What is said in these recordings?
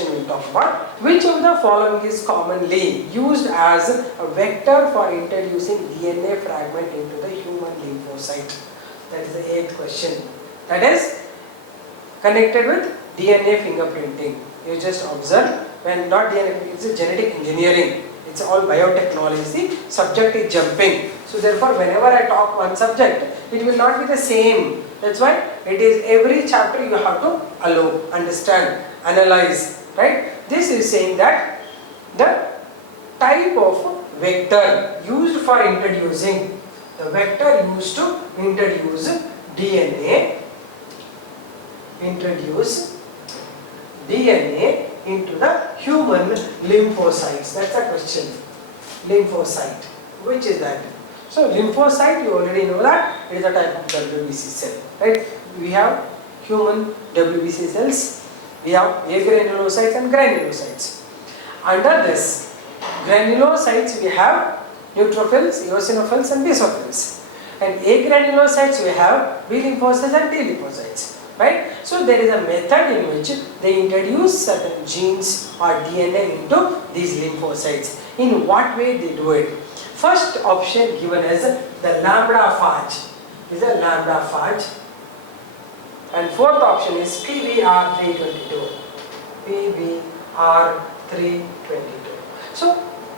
question we will talk about. Which of the following is commonly used as a vector for introducing DNA fragment into the human lymphocyte? That is the 8th question. That is connected with DNA fingerprinting. You just observe, when not DNA, it's a genetic engineering. It's all biotechnology. See, subject is jumping. So therefore, whenever I talk one subject, it will not be the same. That's why it is every chapter you have to allow, understand, analyze, right? This is saying that the type of vector used for introducing, the vector used to introduce DNA, into the human lymphocytes. That's the question. Lymphocyte. Which is that? So lymphocyte, you already know that it is a type of WBC cell, right? We have human WBC cells, we have agranulocytes and granulocytes. Under this granulocytes we have neutrophils, eosinophils and basophils. And agranulocytes we have B lymphocytes and T lymphocytes. Right? So there is a method in which they introduce certain genes or DNA into these lymphocytes. In what way they do it? First option given as the lambda phage. Is a lambda phage. And fourth option is PBR322. PBR322. So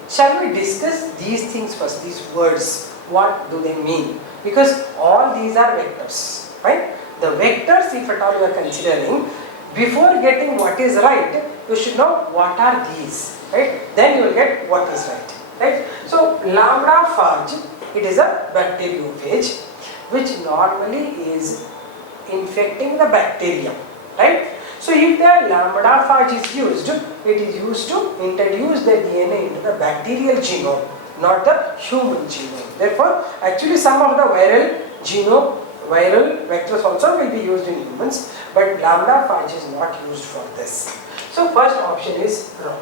shall we discuss these things first, these words? What do they mean? Because all these are vectors, right? The vectors, if at all you are considering, before getting what is right, you should know what are these, right? Then you will get what is right, right? So lambda phage, it is a bacteriophage which normally is infecting the bacterium, right? So if the lambda phage is used, it is used to introduce the DNA into the bacterial genome, not the human genome. Therefore, actually some of the viral vectors also will be used in humans, but lambda phage is not used for this. So first option is wrong.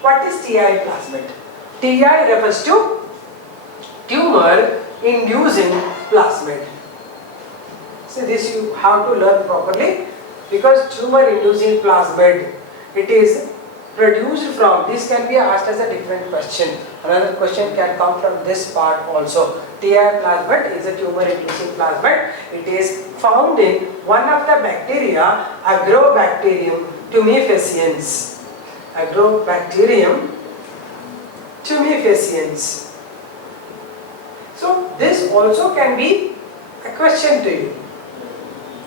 What is TI plasmid? TI refers to tumor inducing plasmid. So this you have to learn properly, because tumor inducing plasmid, it is produced from, this can be asked as a different question. Another question can come from this part also. TI plasmid is a tumor inducing plasmid. It is found in one of the bacteria, Agrobacterium tumefaciens. Agrobacterium tumefaciens. So this also can be a question to you,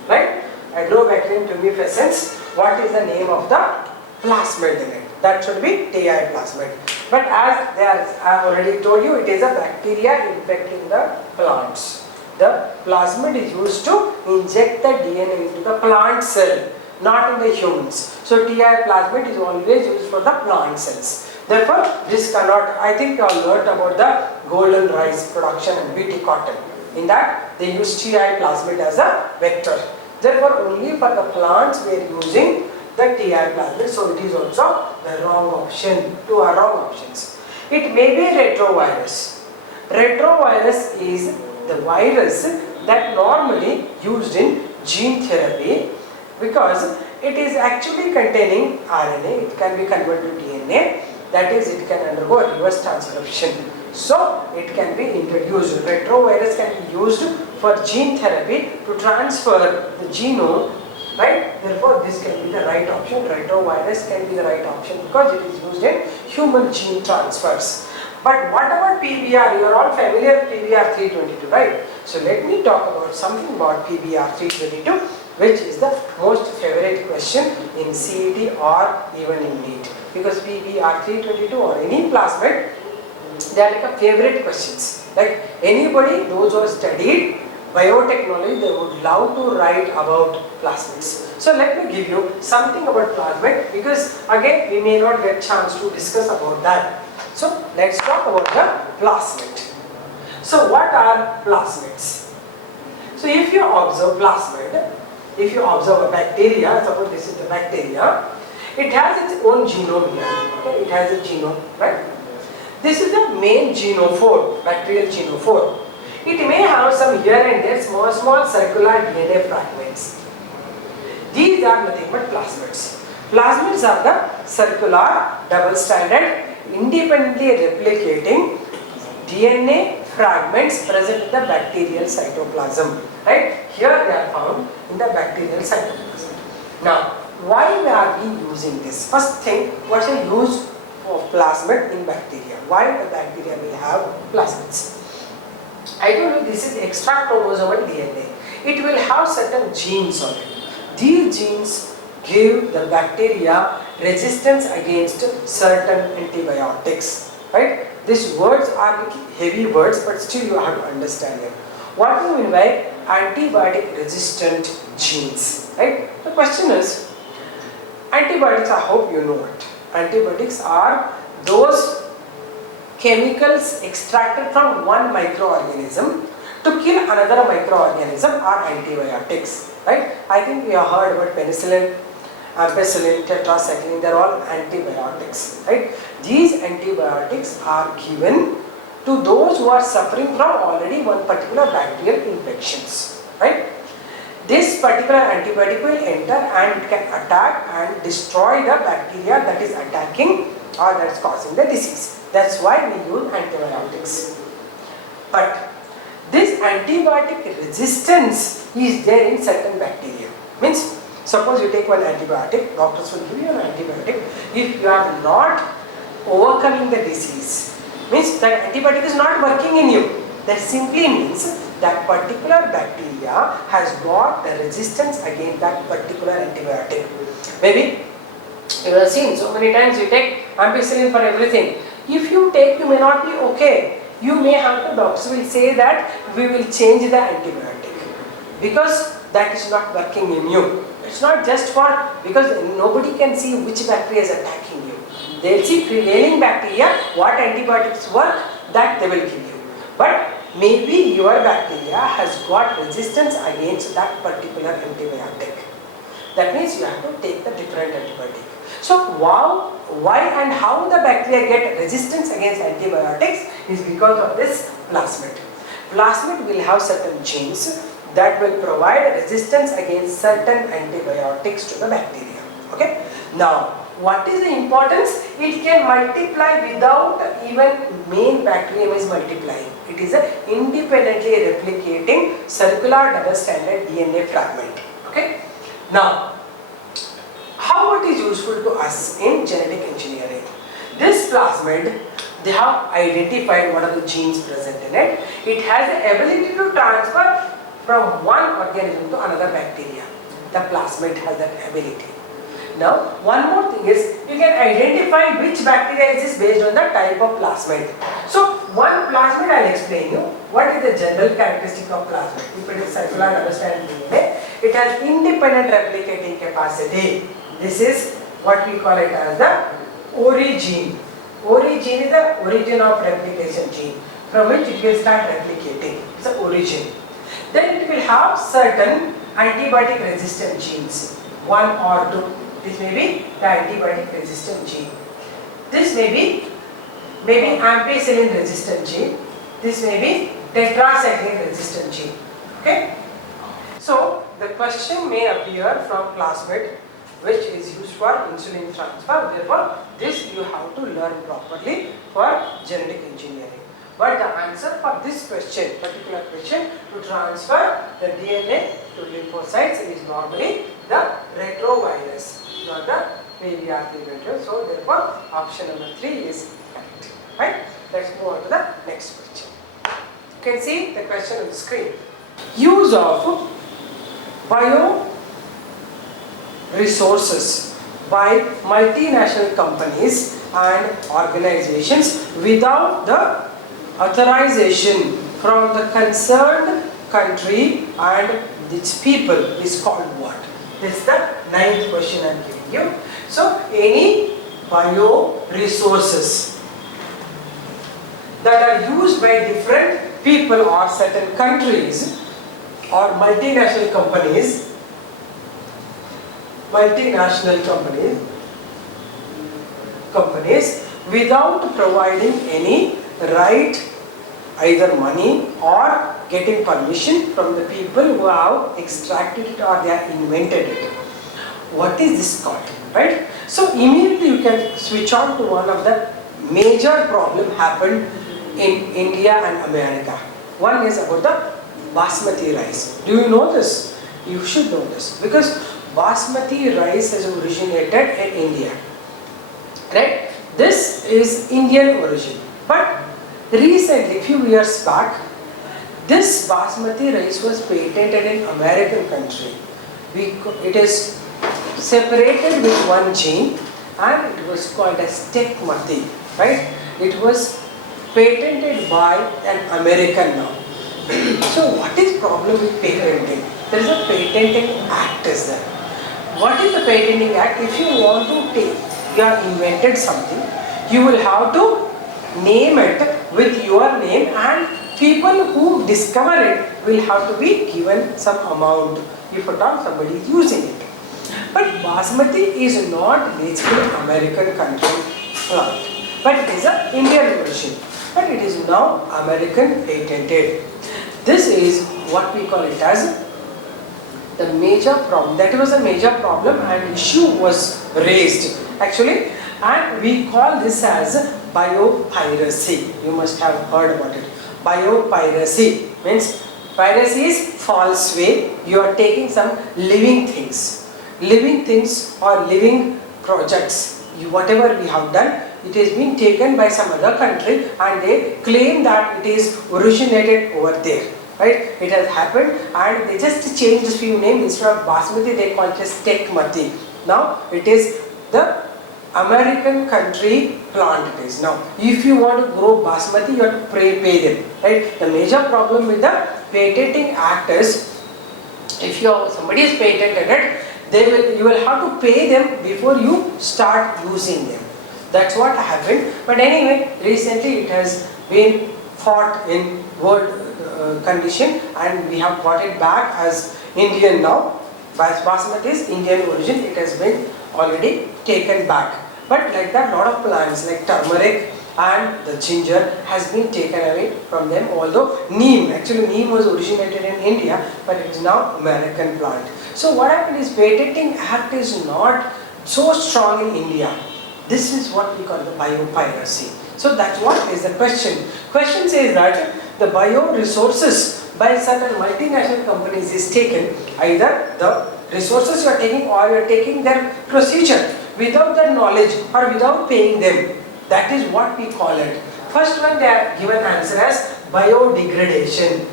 right? Agrobacterium tumefaciens, what is the name of the plasmid in it? That should be TI plasmid. But as I have already told you, it is a bacteria infecting the plants. The plasmid is used to inject the DNA into the plant cell, not in the humans. So TI plasmid is always used for the plant cells. Therefore, this cannot, I think you all learnt about the golden rice production and BT cotton. In that, they use TI plasmid as a vector. Therefore, only for the plants we are using the TI plasmid, so it is also the wrong option. Two are wrong options. It may be retrovirus. Retrovirus is the virus that normally used in gene therapy, because it is actually containing RNA. It can be converted to DNA. That is, it can undergo reverse transcription. So it can be introduced. Retrovirus can be used for gene therapy to transfer the genome. Right? Therefore, this can be the right option. Retrovirus can be the right option because it is used in human gene transfers. But what about PBR? You are all familiar with PBR 322, right? So let me talk about something about PBR 322, which is the most favorite question in CET or even in NEET. Because PBR 322 or any plasmid, they are like a favorite questions. Like anybody, those who have studied biotechnology, they would love to write about plasmids. So let me give you something about plasmid, because again we may not get chance to discuss about that. So let's talk about the plasmid. So what are plasmids? So if you observe plasmid, if you observe a bacteria, suppose this is the bacteria, it has its own genome here. Okay? It has a genome, right? This is the main genophore, bacterial genophore. It may have some here and there small circular DNA fragments. These are nothing but plasmids. Plasmids are the circular, double-stranded, independently replicating DNA fragments present in the bacterial cytoplasm. Right? Here they are found in the bacterial cytoplasm. Now, why are we using this? First thing, what's the use of plasmid in bacteria? Why the bacteria will have plasmids? I told you this is extra chromosomal DNA. It will have certain genes on it. These genes give the bacteria resistance against certain antibiotics. Right? These words are little heavy words, but still you have to understand them. What do you mean by antibiotic resistant genes? Right? The question is, antibiotics, I hope you know it. Antibiotics are those chemicals extracted from one microorganism to kill another microorganism are antibiotics. Right? I think we have heard about penicillin, ampicillin, tetracycline, they are all antibiotics. Right? These antibiotics are given to those who are suffering from already one particular bacterial infections. Right? This particular antibiotic will enter and can attack and destroy the bacteria that is attacking or that is causing the disease. That's why we use antibiotics. But this antibiotic resistance is there in certain bacteria. Means, suppose you take one antibiotic, doctors will give you an antibiotic. If you are not overcoming the disease, means that antibiotic is not working in you. That simply means that particular bacteria has got the resistance against that particular antibiotic. Maybe you have seen so many times you take ampicillin for everything. If you take, you may not be okay. You may have to, doctors will say that we will change the antibiotic because that is not working in you. It's not just for, because nobody can see which bacteria is attacking you. They will see prevailing bacteria, what antibiotics work, that they will give you. But maybe your bacteria has got resistance against that particular antibiotic. That means you have to take the different antibiotic. So why and how the bacteria get resistance against antibiotics is because of this plasmid. Plasmid will have certain genes that will provide resistance against certain antibiotics to the bacteria. Okay. Now, what is the importance? It can multiply without even main bacterium is multiplying. It is an independently replicating circular double-stranded DNA fragment. Okay. Now, how it is useful to us in genetic engineering? This plasmid, they have identified what are the genes present in it. It has the ability to transfer from one organism to another bacteria. The plasmid has that ability. Now, one more thing is, you can identify which bacteria is this based on the type of plasmid. So, one plasmid I will explain you. What is the general characteristic of plasmid? If it is circular double-stranded DNA, it has independent replicating capacity. This is what we call it as the origin. Origin is the origin of replication gene from which it will start replicating. It's the origin. Then it will have certain antibiotic resistant genes, 1 or 2. This may be the antibiotic resistant gene. This may be ampicillin resistant gene. This may be tetracycline resistant gene. Okay. So the question may appear from plasmid, which is used for insulin transfer. Therefore, this you have to learn properly for genetic engineering. But the answer for this question, particular question, to transfer the DNA to lymphocytes is normally the retrovirus, not the PVRP. So therefore, option number 3 is correct. Right? Let's move on to the next question. You can see the question on the screen. Use of bio resources by multinational companies and organizations without the authorization from the concerned country and its people is called what? This is the 9th question I am giving you. So, any bio resources that are used by different people or certain countries or multinational companies without providing any right, either money or getting permission from the people who have extracted it or they have invented it. What is this called? right? So immediately you can switch on to one of the major problem happened in India and America. One is about the basmati rice. Do you know this? You should know this because basmati rice has originated in India, right? This is Indian origin, but recently, few years back, this basmati rice was patented in American country. It is separated with one gene and it was called as tekmati, right? It was patented by an American now. So what is problem with patenting? There is a patenting act is there. What is the patenting act? If you want to take, you have invented something, you will have to name it with your name and people who discover it will have to be given some amount if at all somebody is using it. But basmati is not basically American country plant, but it is an Indian origin. But it is now American patented. This is what we call it as the major problem. That was a major problem and issue was raised actually, and we call this as biopiracy. You must have heard about it. Biopiracy means piracy is false way. You are taking some living things or living projects. Whatever we have done, it is being taken by some other country and they claim that it is originated over there. Right? It has happened and they just changed a few names. Instead of basmati, they call it as tekmati. Now it is the American country plant it is. Now if you want to grow basmati, you have to pay them. Right? The major problem with the patenting act is if somebody is patented it, you will have to pay them before you start using them. That's what happened. But anyway, recently it has been fought in world condition and we have got it back as Indian now. Basmati is Indian origin, it has been already taken back. But like that, lot of plants like turmeric and the ginger has been taken away from them, although neem was originated in India, but it is now American plant. So what happened is patenting act is not so strong in India. This is what we call the biopiracy. So that's what is the question. Question says that the bioresources by certain multinational companies is taken, either the resources you are taking or you are taking their procedure without their knowledge or without paying them. That is what we call it. First one they are given answer as biodegradation.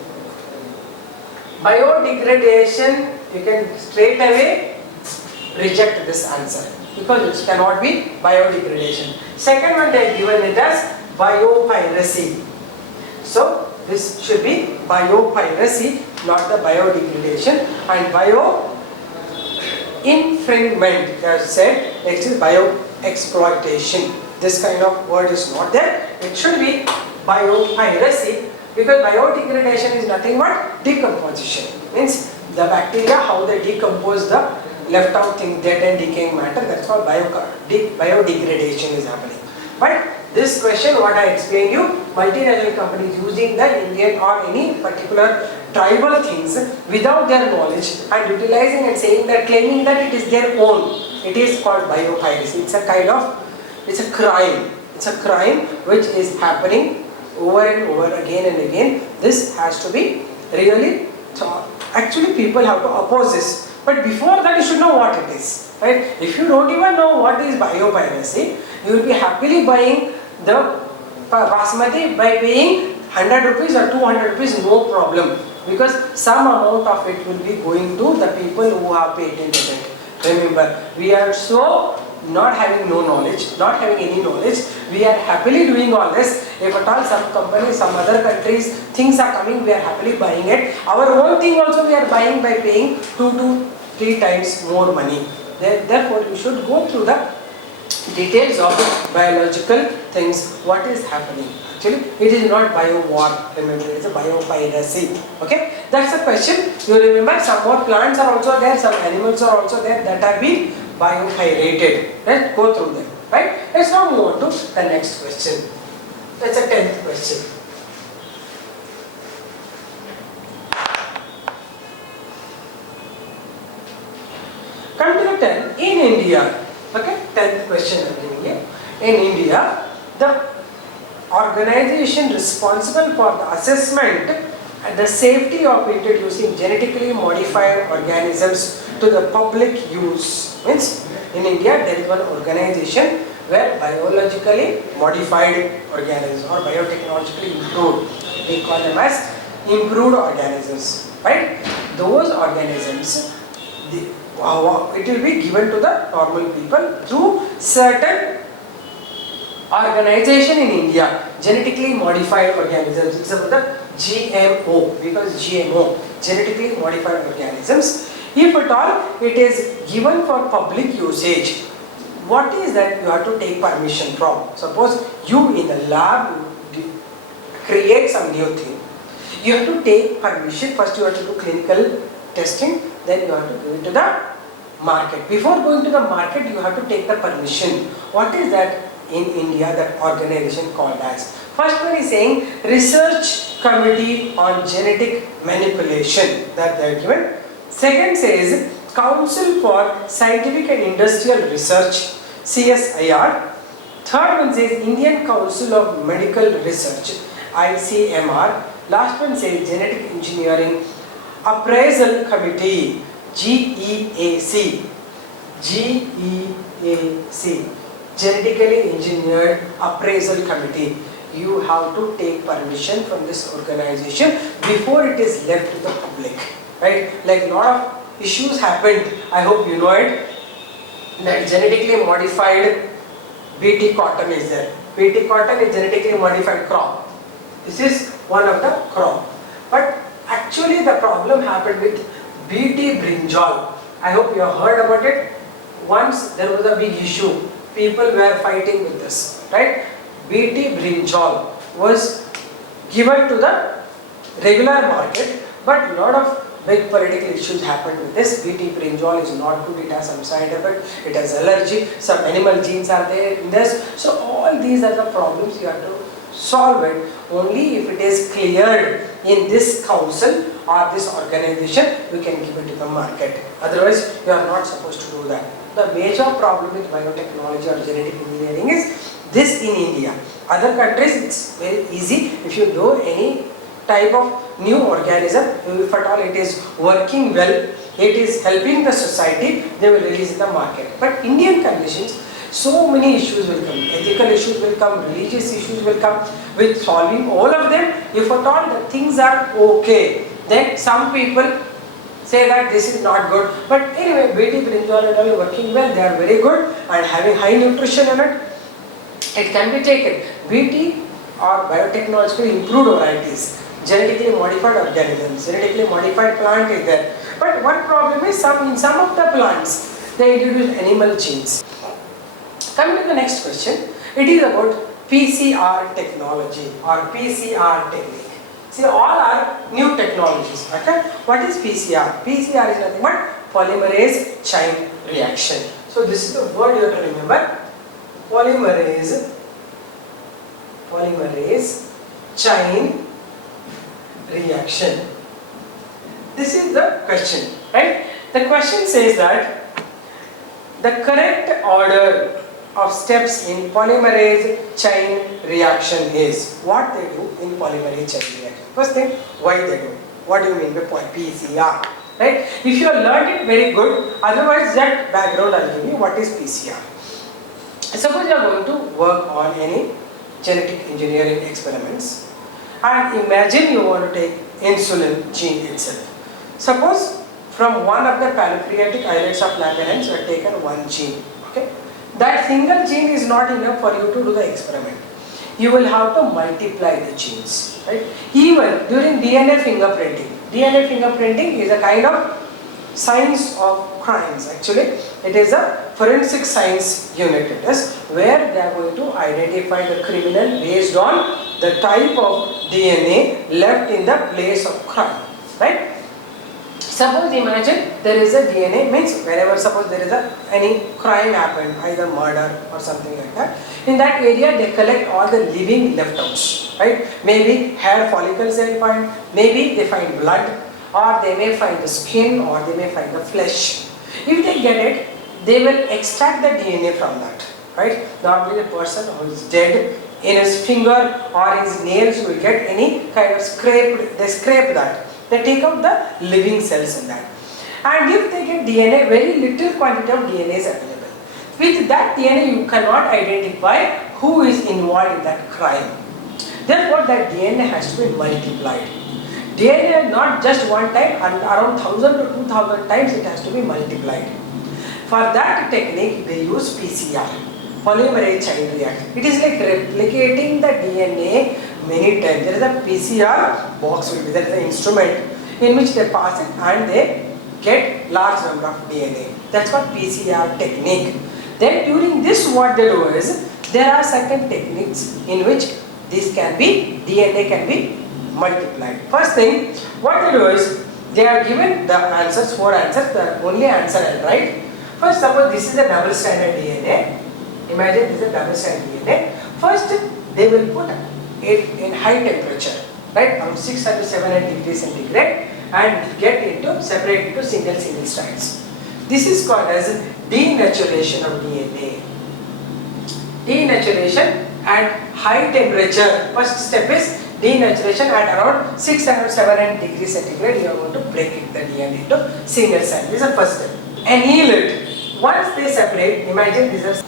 Biodegradation, you can straight away reject this answer because it cannot be biodegradation. Second one they are given it as biopiracy. So this should be biopiracy, not the biodegradation. And bio infringement, they have said, next is bio-exploitation. This kind of word is not there. It should be biopiracy because biodegradation is nothing but decomposition. Means the bacteria, how they decompose the left out things, dead and decaying matter, that's called biodegradation is happening. But this question, what I explained you, multinational companies using the Indian or any particular tribal things without their knowledge and utilizing and saying that, claiming that it is their own, it is called biopiracy. It's a kind of, it's a crime. It's a crime which is happening over and over again and again. This has to be really, actually people have to oppose this. But before that you should know what it is, right? If you don't even know what is biopiracy, you will be happily buying the basmati by paying 100 rupees or 200 rupees, no problem. Because some amount of it will be going to the people who have patented it. Remember, we are so not having no knowledge, not having any knowledge, we are happily doing all this. If at all some companies, some other countries, things are coming, we are happily buying it. Our own thing also we are buying by paying 2 to 3 times more money. Therefore, you should go through the details of biological things, what is happening. Actually, it is not bio-war, remember, it is a biopiracy. Okay, that's the question. You remember, some more plants are also there, some animals are also there that are being biopirated. Let's go through them. Right? Let's now move on to the next question. That's a 10th question. Come to the 10th. In India, Okay, 10th question I am giving you. In India, the organization responsible for the assessment and the safety of introducing genetically modified organisms to the public use. Means in India there is one organization where biologically modified organisms or biotechnologically improved, we call them as improved organisms, right? Those organisms, it will be given to the normal people through certain organization in India, genetically modified organisms. It's about the GMO, because GMO, genetically modified organisms. If at all it is given for public usage, what is that you have to take permission from? Suppose you in the lab create some new thing, you have to take permission. First you have to do clinical testing, then you have to go into the market. Before going to the market, you have to take the permission. What is that in India, that organization called as? First one is saying Research Committee on Genetic Manipulation, that they are given. Second says Council for Scientific and Industrial Research, CSIR. Third one says Indian Council of Medical Research, ICMR. Last one says Genetic Engineering Appraisal Committee, GEAC. GEAC, Genetically Engineered Appraisal Committee. You have to take permission from this organization before it is left to the public, right? Like a lot of issues happened, I hope you know it, that genetically modified BT cotton is there. BT cotton is genetically modified crop. This is one of the crop. But actually the problem happened with BT brinjal. I hope you have heard about it. Once there was a big issue. People were fighting with this, right? BT brinjal was given to the regular market, but a lot of big political issues happened with this. BT brinjal is not good, it has some side effect, it has allergy, some animal genes are there in this. So all these are the problems you have to solve it only if it is cleared in this council or this organization, you can give it to the market. Otherwise, you are not supposed to do that. The major problem with biotechnology or genetic engineering is this in India. Other countries, it's very easy. If you do any type of new organism, if at all it is working well, it is helping the society, they will release in the market. But Indian conditions, so many issues will come. Ethical issues will come, religious issues will come. With solving all of them, if at all the things are okay, then some people say that this is not good. But anyway, BT brinjal and all working well, they are very good and having high nutrition in it. It can be taken. BT or biotechnologically improved varieties, genetically modified organisms, genetically modified plant is there. But one problem is in some of the plants, they introduce animal genes. Coming to the next question, it is about PCR technology or PCR technique. See, all are new technologies. Okay? What is PCR? PCR is nothing but polymerase chain reaction. So this is the word you have to remember. Polymerase chain reaction. This is the question, right? The question says that the correct order of steps in polymerase chain reaction is what they do in polymerase chain reaction. First thing, why they do. What do you mean by PCR? Right? If you have learned it, very good. Otherwise, that background I will give you. What is PCR? Suppose you are going to work on any genetic engineering experiments, and imagine you want to take insulin gene itself. Suppose from one of the pancreatic islets of Langerhans you have taken one gene. Okay? That single gene is not enough for you to do the experiment. You will have to multiply the genes, right? Even during DNA fingerprinting. DNA fingerprinting is a kind of science of crimes actually. It is a forensic science unit, it is, where they are going to identify the criminal based on the type of DNA left in the place of crime, right? Suppose imagine there is a DNA, means wherever suppose there is any crime happened, either murder or something like that. In that area they collect all the living leftouts, right? Maybe hair follicles they find, maybe they find blood, or they may find the skin, or they may find the flesh. If they get it, they will extract the DNA from that, right? Normally the person who is dead, in his finger or his nails will get any kind of scrape, they scrape that. They take out the living cells in that. And if they get DNA, very little quantity of DNA is available. With that DNA you cannot identify who is involved in that crime. Therefore that DNA has to be multiplied. DNA not just one time, and around 1000 to 2000 times it has to be multiplied. For that technique they use PCR, polymerase chain reaction. It is like replicating the DNA many times. There is a PCR box will be there, is an instrument in which they pass it and they get large number of DNA. That's called PCR technique. Then during this what they do is, there are certain techniques in which this can be, DNA can be multiplied. First thing, what they do is, they are given the answers, 4 answers, the only answer I'll write. First, suppose this is a double stranded DNA. Imagine this is a double stranded DNA. First, they will put it in high temperature, right, from 600 to 700 degrees centigrade, and get into, separate into single strands. This is called as denaturation of DNA. Denaturation at high temperature. First step is denaturation at around 600 to 700 degrees centigrade. You are going to break it, the DNA into single strand. This is the first step. Anneal it. Once they separate, imagine these are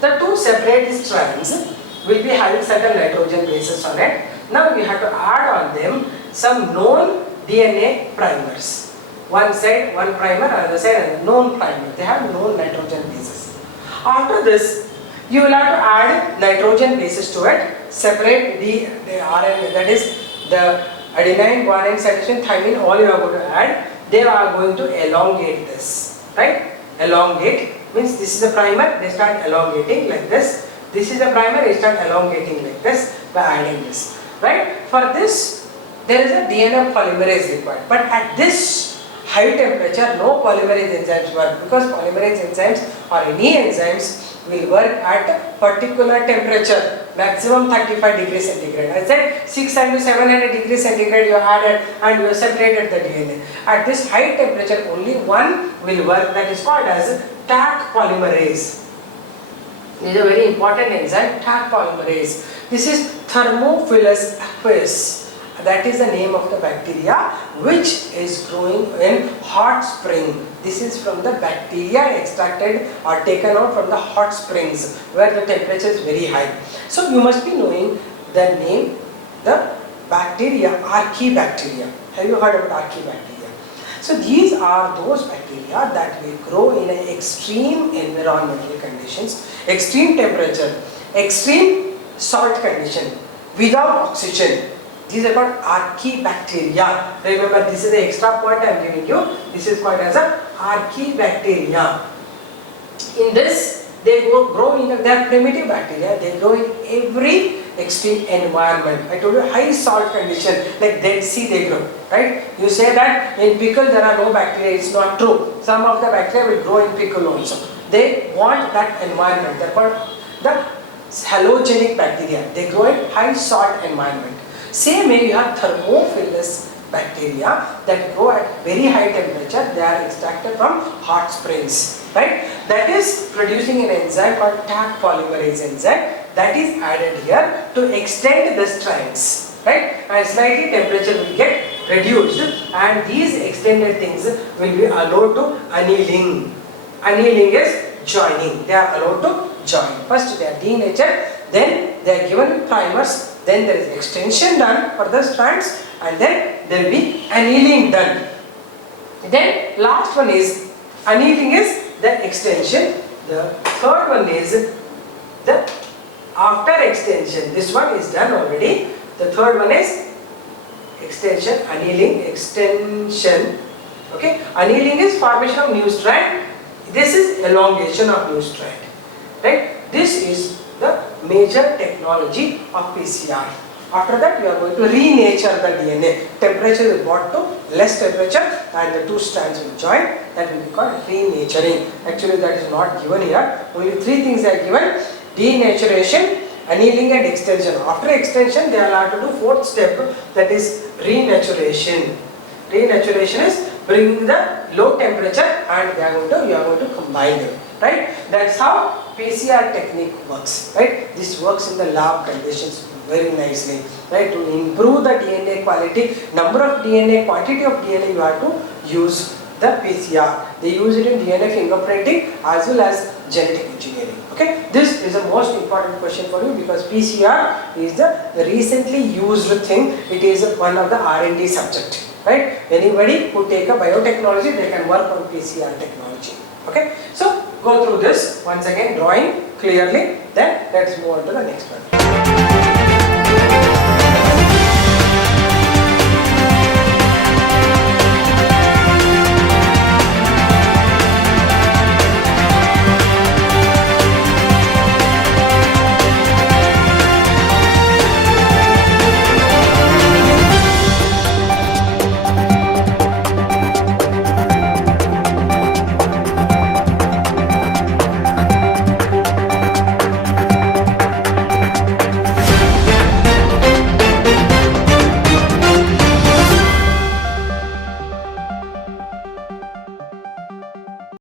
the two separate strands will be having certain nitrogen bases on it. Now we have to add on them some known DNA primers. One side, one primer, other side, a known primer. They have known nitrogen bases. After this, you will have to add nitrogen bases to it, separate the RNA, that is the adenine, guanine, cytosine, thymine, all you are going to add. They are going to elongate this, right? Elongate means this is a primer, they start elongating like this. This is a primer, they start elongating like this by adding this, right? For this, there is a DNA polymerase required, but at this high temperature, no polymerase enzymes work, because polymerase enzymes or any enzymes will work at a particular temperature, maximum 35 degrees centigrade. I said 600 to 700 degrees centigrade you added and you separated the DNA. At this high temperature, only one will work, that is called as Taq polymerase. This is a very important enzyme, Taq polymerase. This is Thermophilus aqueous. That is the name of the bacteria which is growing in hot spring. This is from the bacteria extracted or taken out from the hot springs where the temperature is very high. So you must be knowing the name, the bacteria, Archaebacteria. Have you heard about Archaebacteria? So these are those bacteria that will grow in extreme environmental conditions, extreme temperature, extreme salt condition, without oxygen. These are called Archaebacteria. Remember, this is the extra point I am giving you. This is called as a Archaebacteria. In this, they grow in, they are primitive bacteria. They grow in every extreme environment. I told you high salt condition, like Dead Sea they grow, right? You say that in pickle there are no bacteria. It's not true. Some of the bacteria will grow in pickle also. They want that environment. They are called the halogenic bacteria. They grow in high salt environment. Same way you have Thermophilus bacteria that grow at very high temperature. They are extracted from hot springs, right? That is producing an enzyme called Taq polymerase enzyme that is added here to extend the strands, right? And slightly temperature will get reduced and these extended things will be allowed to annealing. Annealing is joining. They are allowed to join. First they are denatured, then they are given primers. Then there is extension done for the strands and then there will be annealing done. Then last one is, annealing is the extension. The third one is the after extension. This one is done already. The third one is extension, annealing, extension. Okay, annealing is formation of new strand. This is elongation of new strand. Right? This is the major technology of PCR. After that, we are going to renature the DNA. Temperature is brought to less temperature and the two strands will join. That will be called renaturing. Actually, that is not given here. Only three things are given: denaturation, annealing and extension. After extension, they are allowed to do fourth step, that is renaturation. Renaturation is bringing the low temperature and you are going to combine them, right? That's how PCR technique works, right? This works in the lab conditions very nicely, right? To improve the DNA quality, number of DNA, quantity of DNA, you have to use the PCR. They use it in DNA fingerprinting as well as genetic engineering. Okay, this is the most important question for you because PCR is the recently used thing. It is one of the R&D subject, right? Anybody who take a biotechnology, they can work on PCR technology. Okay, so go through this once again, drawing clearly. Then let's move on to the next one.